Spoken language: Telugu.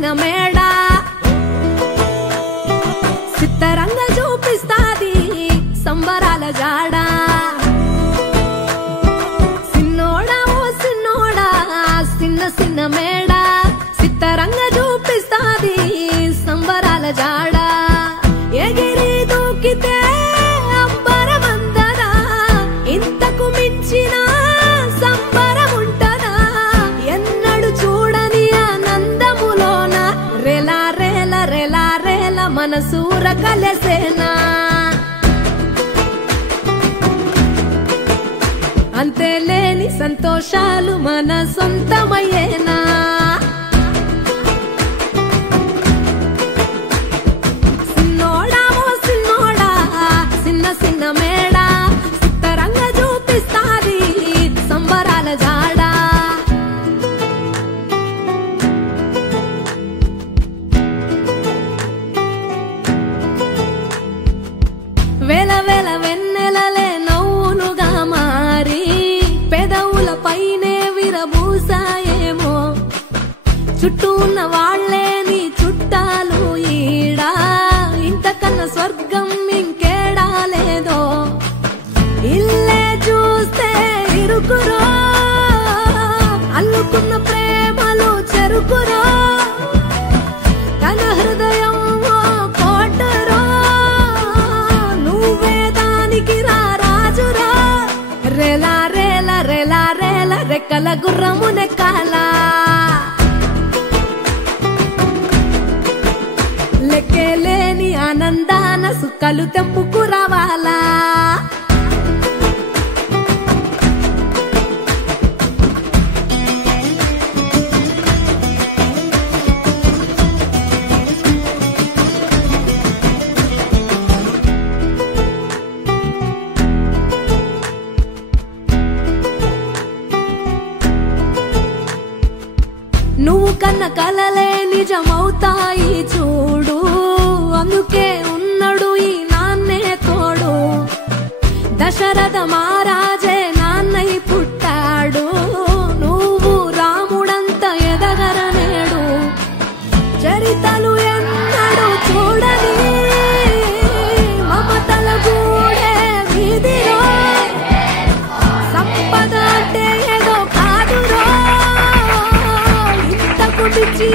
సింగమేడ సిత్తరంగ చూపిస్తాది సంబరాల జాడ సిన్నోడా ఓ సిన్నోడా సిన్న సిన్న మేడ సిత్తరంగ చూపిస్తాది సంబరాల జాడ ఎగిరి దూకితే అంబరమందరా ఇంతకు మించిన సంబరం ఉంటదా ఎన్నడు చూడని ఆనందములోన రేలా రేల రేలా రేల మనసూర కలసేనా అంతే లేని సంతోషాలు మన సొంతమయ్యేనా సిన్నోడా ఓ సిన్నోడా సిన్న సిన్న మేడ సిత్తరంగ చూపిస్తాది సంబరాల జాడ వేల వేల వెన్నెలలే నవ్వులుగా మారి పెదవుల పైనే విరబూసాయేమో చుట్టూ ఉన్న వాళ్లే నీ చుట్టాలు ఈడా ఇంతకన్నా స్వర్గం ఇంకేడా లేదో ఇల్లే చూస్తే ఇరుకురో అల్లుకున్న ప్రేమలు చెరుకురో తన హృదయం కోటరో నువ్వే దానికి రాజురా రేలా రేల రేలా రేల రెక్కల గుర్రము నెక్కాలా లెక్కేలేని ఆనందాన సుక్కలు తెంపుకు రావాలా నువ్వు కన్న కలలే నిజమవుతాయి చూడు అందుకే ఉన్నాడు ఈ నాన్నే తోడు దశరథ మహారాజే నాన్నై పుట్టాడు నువ్వు రాముడంత ఎదగరనేడు చరితలు ఎన్నడు చూడని మమతల గూడే వీధిలో సంపద అంటే ఏదో కాదురో ఇంతకు మించి